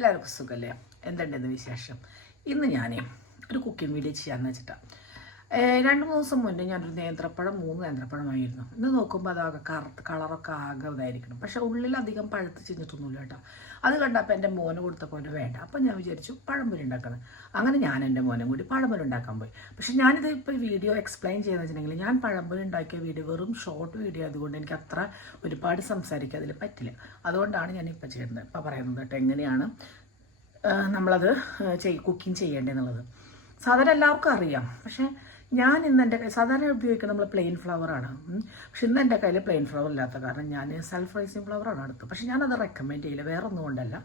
എല്ലാവർക്കും സുഖമല്ലേ? എന്തുണ്ടെന്ന് വിശേഷം? ഇന്ന് ഞാൻ ഒരു കുക്കിംഗ് വീഡിയോ ചെയ്യാമെന്ന് വെച്ചിട്ടാണ്. 2-3 ദിവസം മുന്നേ ഞാനൊരു നേന്ത്രപ്പഴം 3 നേന്ത്രപ്പഴമായിരുന്നു. ഇന്ന് നോക്കുമ്പോൾ അതാകെ കളറൊക്കെ ആകെ ഇതായിരിക്കണം. പക്ഷേ ഉള്ളിലധികം പഴുത്ത് ചെന്നിട്ടൊന്നുമില്ല കേട്ടോ. അത് കണ്ടപ്പോൾ എൻ്റെ മോന് കൊടുത്തപ്പോൾ ഒരു വേണ്ട. അപ്പം ഞാൻ വിചാരിച്ചു പഴംപൊരി ഉണ്ടാക്കണം. അങ്ങനെ ഞാൻ എൻ്റെ മോനും കൂടി പഴംപൊരി ഉണ്ടാക്കാൻ പോയി. പക്ഷേ ഞാനിത് ഇപ്പോൾ വീഡിയോ എക്സ്പ്ലെയിൻ ചെയ്യുന്നത് വെച്ചിട്ടുണ്ടെങ്കിൽ ഞാൻ പഴംപൊരി ഉണ്ടാക്കിയ വീഡിയോ വെറും ഷോർട്ട് വീഡിയോ ആയതുകൊണ്ട് എനിക്ക് അത്ര ഒരുപാട് സംസാരിക്കാൻ അതിൽ പറ്റില്ല. അതുകൊണ്ടാണ് ഞാനിപ്പോൾ ചെയ്യുന്നത്. ഇപ്പോൾ പറയുന്നത് കേട്ടോ എങ്ങനെയാണ് നമ്മളത് കുക്കിംഗ് ചെയ്യേണ്ടതെന്നുള്ളത്. സാധാരണ എല്ലാവർക്കും അറിയാം. പക്ഷേ ഞാൻ ഇന്ന് എൻ്റെ സാധാരണ ഉപയോഗിക്കുന്നത് നമ്മൾ പ്ലെയിൻ ഫ്ലവറാണ്. പക്ഷെ ഇന്ന് എൻ്റെ കയ്യിൽ പ്ലെയിൻ ഫ്ലവർ ഇല്ലാത്ത കാരണം ഞാൻ സെൽഫ് റൈസിങ് ഫ്ലവറാണ് എടുത്തത്. പക്ഷേ ഞാനത് റെക്കമെൻഡ് ചെയ്യില്ല, വേറെ ഒന്നും കൊണ്ടല്ല.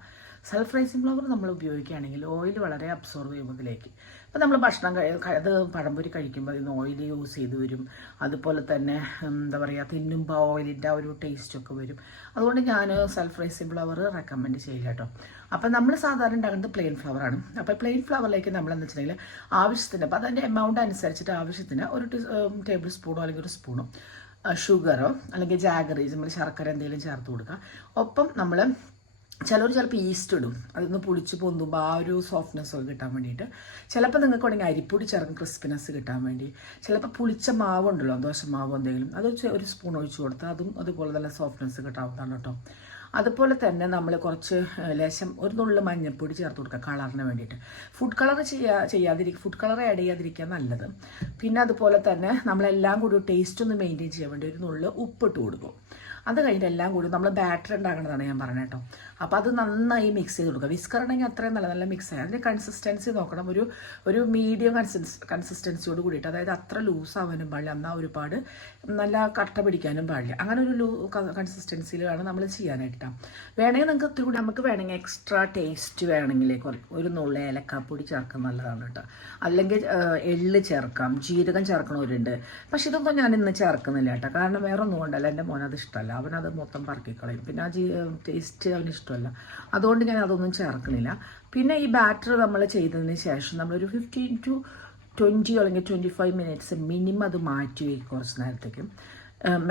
സെൽഫ് റൈസിങ് ഫ്ലവർ നമ്മൾ ഉപയോഗിക്കുകയാണെങ്കിൽ ഓയിൽ വളരെ അബ്സോർവ് ചെയ്യുന്നതിലേക്ക്. ഇപ്പം നമ്മൾ ഭക്ഷണം അത് പഴംപൊരി കഴിക്കുമ്പോൾ അതിന് ഓയിൽ യൂസ് ചെയ്ത് വരും. അതുപോലെ തന്നെ എന്താ പറയുക, തിന്നുമ്പോൾ ഓയിലിൻ്റെ ആ ഒരു ടേസ്റ്റൊക്കെ വരും. അതുകൊണ്ട് ഞാൻ സെൽഫ് റൈസിങ് ഫ്ലവർ റെക്കമെൻഡ് ചെയ്യില്ല കേട്ടോ. അപ്പം നമ്മൾ സാധാരണ ഉണ്ടാകുന്നത് പ്ലെയിൻ ഫ്ലവറാണ്. അപ്പോൾ പ്ലെയിൻ ഫ്ലവറിലേക്ക് നമ്മളെന്ന് വെച്ചിട്ടുണ്ടെങ്കിൽ ആവശ്യത്തിന്, അപ്പോൾ അതിൻ്റെ എമൗണ്ട് അനുസരിച്ചിട്ട് ആവശ്യത്തിന് ഒരു ടേബിൾ സ്പൂണോ അല്ലെങ്കിൽ ഒരു സ്പൂണോ ഷുഗറോ അല്ലെങ്കിൽ ജാഗറി നമ്മൾ ശർക്കര എന്തെങ്കിലും ചേർത്ത് കൊടുക്കുക. ഒപ്പം നമ്മൾ ചിലപ്പോൾ ഈസ്റ്റ് ഇടും, അതൊന്ന് പൊടിച്ച് പൊന്തുമ്പോൾ ആ ഒരു സോഫ്റ്റ്നെസ് ഒക്കെ കിട്ടാൻ വേണ്ടിയിട്ട്. ചിലപ്പോൾ നിങ്ങൾക്ക് വേണമെങ്കിൽ അരിപ്പൊടി ചേർക്കും ക്രിസ്പിനെസ് കിട്ടാൻ വേണ്ടി. ചിലപ്പോൾ പുളിച്ച മാവുണ്ടല്ലോ, ദോശമാവ് എന്തെങ്കിലും, അത് ഒരു സ്പൂൺ ഒഴിച്ച് കൊടുത്താൽ അതും അതുപോലെ നല്ല സോഫ്റ്റ്നെസ് കിട്ടാവുന്നതാണ് കേട്ടോ. അതുപോലെ തന്നെ നമ്മൾ കുറച്ച് ലേശം ഒരു നുള്ളു മഞ്ഞൾപ്പൊടി ചേർത്ത് കൊടുക്കുക കളറിന് വേണ്ടിയിട്ട്. Food colour food colour add ചെയ്യാതിരിക്കുക നല്ലത്. പിന്നെ അതുപോലെ തന്നെ നമ്മളെല്ലാം കൂടി ടേസ്റ്റ് ഒന്ന് മെയിൻറ്റെയിൻ ചെയ്യാൻ വേണ്ടി ഒരു നുള്ളു ഉപ്പിട്ട് കൊടുക്കും. അത് കഴിഞ്ഞിട്ട് എല്ലാം കൂടി നമ്മൾ ബാറ്റർ ഉണ്ടാക്കണതാണ് ഞാൻ പറഞ്ഞത് കേട്ടോ. അപ്പോൾ അത് നന്നായി മിക്സ് ചെയ്ത് കൊടുക്കുക. വിസ്കർ ഉണ്ടെങ്കിൽ അത്രയും നല്ല മിക്സ് ആയി. അതിൻ്റെ കൺസിസ്റ്റൻസി നോക്കണം, ഒരു മീഡിയം കൺസിസ്റ്റൻസിയോട് കൂടിയിട്ട്. അതായത് അത്ര ലൂസ് ആവാനും പാടില്ല, എന്നാൽ ഒരുപാട് നല്ല കട്ട പിടിക്കാനും പാടില്ല. അങ്ങനെ ഒരു കൺസിസ്റ്റൻസിയിലാണ് നമ്മൾ ചെയ്യാനായിട്ടാണ്. വേണമെങ്കിൽ നിങ്ങൾക്ക് ഒത്തിരി കൂടി നമുക്ക് വേണമെങ്കിൽ എക്സ്ട്രാ ടേസ്റ്റ് വേണമെങ്കിൽ ഒരു നുള്ളി ഏലക്കാപ്പൊടി ചേർക്കാൻ നല്ലതാണ് കേട്ടോ. അല്ലെങ്കിൽ എള്ള് ചേർക്കാം, ജീരകം ചേർക്കണവരുണ്ട്. പക്ഷെ ഇതൊന്നും ഞാൻ ഇന്ന് ചേർക്കുന്നില്ല കേട്ടോ. കാരണം വേറെ ഒന്നും കൊണ്ടല്ല, എൻ്റെ മോനത് ഇഷ്ടമല്ല, അവനത് മൊത്തം പറക്കിക്കളയും. പിന്നെ ആ ടേസ്റ്റ് അവന് ഇഷ്ടമല്ല, അതുകൊണ്ട് ഞാൻ അതൊന്നും ചേർക്കണില്ല. പിന്നെ ഈ ബാറ്റർ നമ്മൾ ചെയ്തതിന് ശേഷം നമ്മളൊരു 15 to 20 അല്ലെങ്കിൽ 25 മിനിറ്റ്സ് മിനിമം അത് മാറ്റി വയ്ക്കും കുറച്ച് നേരത്തേക്ക്.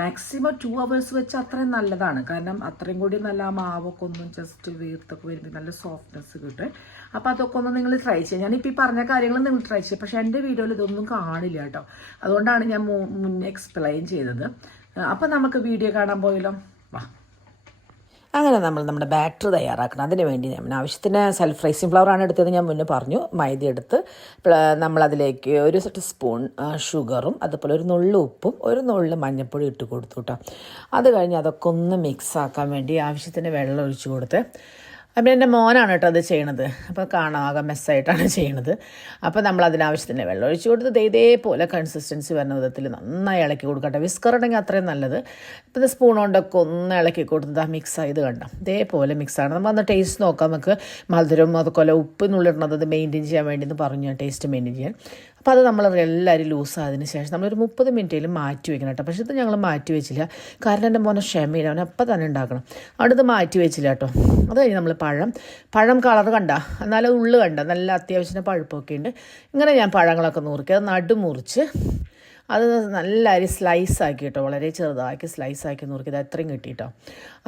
മാക്സിമം 2 hours വെച്ച് അത്രയും നല്ലതാണ്. കാരണം അത്രയും കൂടി നല്ല ആ മാവൊക്കെ ഒന്നും ജസ്റ്റ് വീർത്തൊക്കെ വരുമ്പോൾ നല്ല സോഫ്റ്റ്നെസ് കിട്ടും. അപ്പോൾ അതൊക്കെ ഒന്ന് നിങ്ങൾ ട്രൈ ചെയ്യുക. ഞാനിപ്പോൾ ഈ പറഞ്ഞ കാര്യങ്ങൾ നിങ്ങൾ ട്രൈ ചെയ്യുക. പക്ഷേ എൻ്റെ വീഡിയോയിൽ ഇതൊന്നും കാണില്ല കേട്ടോ. അതുകൊണ്ടാണ് ഞാൻ മുന്നേ എക്സ്പ്ലെയിൻ ചെയ്തത്. അപ്പോൾ നമുക്ക് വീഡിയോ കാണാൻ പോയല്ലോ, വാ. അങ്ങനെ നമ്മുടെ ബാറ്റർ തയ്യാറാക്കണം. അതിന് വേണ്ടി ഞാൻ ആവശ്യത്തിന് സെൽഫ് റൈസിങ് ഫ്ലവറാണ് എടുത്തത്, ഞാൻ മുന്നേ പറഞ്ഞു. മൈദ എടുത്ത് നമ്മളതിലേക്ക് ഒരു സ്പൂൺ ഷുഗറും അതുപോലെ ഒരു നുള്ളു ഉപ്പും ഒരു നുള്ളു മഞ്ഞൾപ്പൊടി ഇട്ട് കൊടുത്തു കേട്ടോ. അത് കഴിഞ്ഞ് അതൊക്കെ ഒന്ന് മിക്സ് ആക്കാൻ വേണ്ടി ആവശ്യത്തിന് വെള്ളം ഒഴിച്ച് കൊടുത്ത്. അപ്പം എൻ്റെ മോനാണ് കേട്ടോ അത് ചെയ്യണത്. അപ്പോൾ ആകെ മെസ്സായിട്ടാണ് ചെയ്യണത്. അപ്പോൾ നമ്മൾ അതിനാവശ്യത്തിന് വെള്ളം ഒഴിച്ച് കൊടുത്ത് ഇതേപോലെ കൺസിസ്റ്റൻസി വരുന്ന വിധത്തിൽ നന്നായി ഇളക്കി കൊടുക്കട്ടെ. വിസ്കർ ഉണ്ടെങ്കിൽ അത്രയും നല്ലത്. ഇപ്പോൾ ഇത് സ്പൂൺ കൊണ്ടൊക്കെ ഒന്ന് ഇളക്കി കൊടുത്തത് ആ മിക്സ് ആയത് കണ്ടോ, ഇതേപോലെ മിക്സാണ്. നമ്മൾ അന്ന് ടേസ്റ്റ് നോക്കാം, നമുക്ക് മധുരം അതുപോലെ ഉപ്പ് നുള്ളിടണത് അത് മെയിൻറ്റെയിൻ ചെയ്യാൻ വേണ്ടി എന്ന് പറഞ്ഞു, ടേസ്റ്റ് മെയിൻറ്റെയിൻ ചെയ്യാൻ. അപ്പോൾ അത് നമ്മൾ എല്ലാവരും ലൂസായതിന് ശേഷം നമ്മളൊരു 30 മിനിറ്റിൽ മാറ്റി വെക്കണം കേട്ടോ. പക്ഷേ ഇത് ഞങ്ങൾ മാറ്റി വെച്ചില്ല, കാരണം എൻ്റെ മോനെ ക്ഷമയില്ല, അവൻ അപ്പം തന്നെ ഉണ്ടാക്കണം. അവിടെ ഇത് മാറ്റി വെച്ചില്ല കേട്ടോ. അത് കഴിഞ്ഞ് നമ്മൾ പഴം കളർ കണ്ട, എന്നാലും ഉള്ളു കണ്ട നല്ല അത്യാവശ്യത്തിന് പഴുപ്പൊക്കെ ഉണ്ട്. ഇങ്ങനെ ഞാൻ പഴങ്ങളൊക്കെ നുറുക്കി അത് നടുമുറിച്ച് അത് നല്ല സ്ലൈസാക്കി കേട്ടോ, വളരെ ചെറുതാക്കി സ്ലൈസാക്കി നുറുക്കിയത് അത്രയും കിട്ടി കേട്ടോ.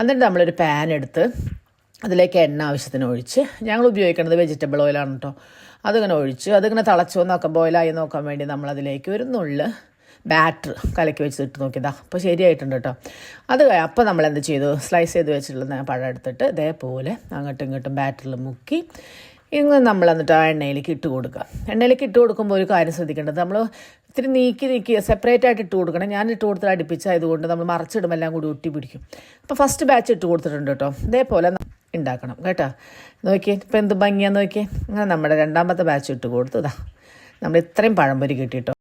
എന്നിട്ട് നമ്മളൊരു പാൻ എടുത്ത് അതിലേക്ക് എണ്ണ ആവശ്യത്തിന് ഒഴിച്ച്, ഞങ്ങൾ ഉപയോഗിക്കുന്നത് വെജിറ്റബിൾ ഓയിലാണ് കേട്ടോ. അതിങ്ങനെ ഒഴിച്ച് അതിങ്ങനെ തിളച്ചോ നോക്കാം, ബോയിലായി നോക്കാൻ വേണ്ടി നമ്മളതിലേക്ക് ഒരു നുള്ള് ബാറ്റർ കലക്കി വെച്ചിട്ട് നോക്കിയതാ. അപ്പോൾ ശരിയായിട്ടുണ്ട് കേട്ടോ. അപ്പോൾ നമ്മൾ എന്ത് ചെയ്തു, സ്ലൈസ് ചെയ്ത് വെച്ചിട്ടുള്ള പഴം എടുത്തിട്ട് ഇതേപോലെ അങ്ങോട്ടും ഇങ്ങോട്ടും ബാറ്ററിൽ മുക്കി ഇങ്ങനെ നമ്മൾ എന്നിട്ട് ആ എണ്ണയിലേക്ക് ഇട്ട് കൊടുക്കുക. എണ്ണയിലേക്ക് ഇട്ട് കൊടുക്കുമ്പോൾ ഒരു കാര്യം ശ്രദ്ധിക്കേണ്ടത്, നമ്മൾ ഇത്തിരി നീക്കി സെപ്പറേറ്റ് ആയിട്ട് ഇട്ട് കൊടുക്കണം. ഞാൻ ഇട്ട് കൊടുത്തിട്ട് അടുപ്പിച്ചായതുകൊണ്ട് നമ്മൾ മറിച്ചിടുമ്പോൾ എല്ലാം കൂടി ഒട്ടി പിടിക്കും. അപ്പോൾ ഫസ്റ്റ് ബാച്ച് ഇട്ട് കൊടുത്തിട്ടുണ്ട് കേട്ടോ. ഇതേപോലെ ഉണ്ടാക്കണം കേട്ടോ. നോക്കിയേ ഇപ്പോൾ എന്ത് ഭംഗിയാന്ന് നോക്കിയേ. അങ്ങനെ നമ്മുടെ രണ്ടാമത്തെ ബാച്ച് ഇട്ട് കൊടുത്തതാ നമ്മൾ ഇത്രയും പഴംപൊരി കിട്ടിയിട്ടോ.